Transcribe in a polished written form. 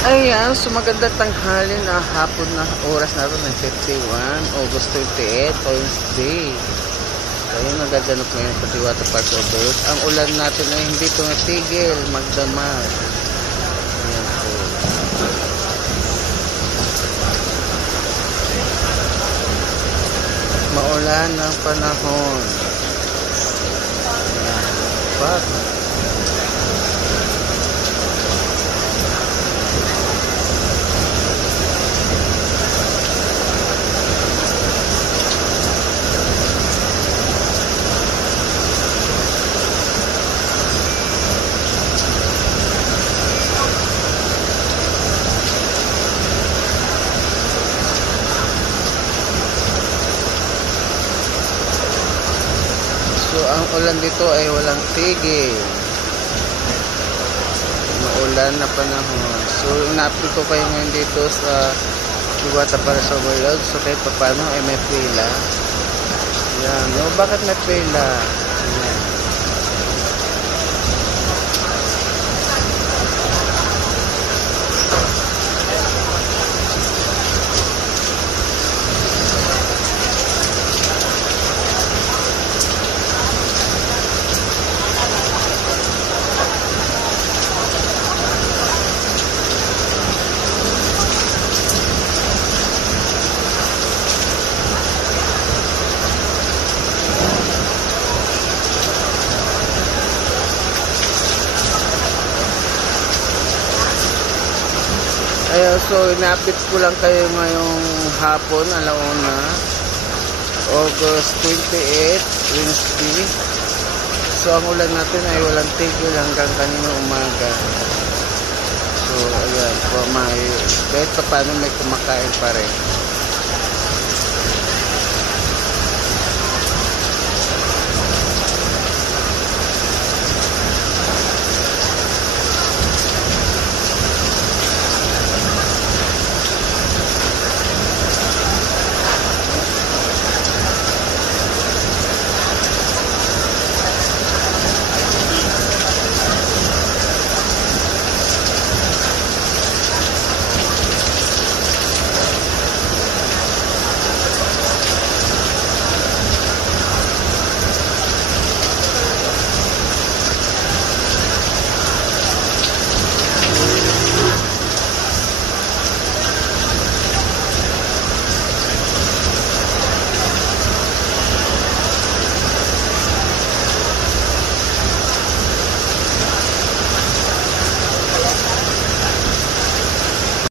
Ayan, so maganda tanghali na hapon na oras natin ng 51, August 28, Thursday. So, ayun, maganda na po yung Patiwata Park Overlook. Ang ulan natin ay hindi tumatigil, magdamag. Ayan po. Maulan ng panahon. Ayan. But, so, ang ulan dito ay walang tigil. Maulan na panahon. So, ina-update ko kayo ngayon dito sa Patiwata Park Overlook. So, kahit pa paano ay may pila. Yan. No, bakit may pila? Yan. Ayan, so ina-update ko lang kayo ngayong hapon, alauna, August 28, Wednesday. So ang ulan natin ay walang tigil hanggang kanina umaga. So ayan, so may kahit pa paano may kumakain pa rin.